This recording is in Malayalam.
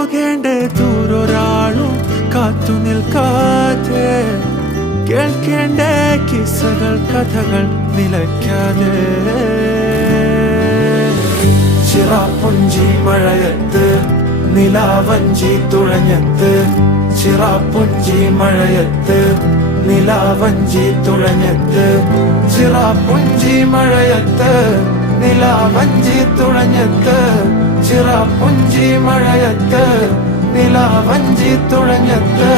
പോകേണ്ട ദൂരൊരാളും കാത്തു നിൽക്കാതെ കേൾക്കേണ്ട കിസ്സകൾ കഥകൾ നിലയ്ക്കാതെ ചിറാപ്പുഞ്ചി മഴയത്ത് നിലാവഞ്ചി തുഴഞ്ഞത്ത് ചിറാപ്പുഞ്ചി മഴയത്ത് നിലാവഞ്ചി തുഴഞ്ഞത്ത് ചിറാപ്പുഞ്ചി മഴയത്ത് നിലാവഞ്ചി തുഴഞ്ഞത്ത് ചിറാപ്പുഞ്ചി മഴയത്ത് നിലാവഞ്ചി തുഴഞ്ഞത്ത്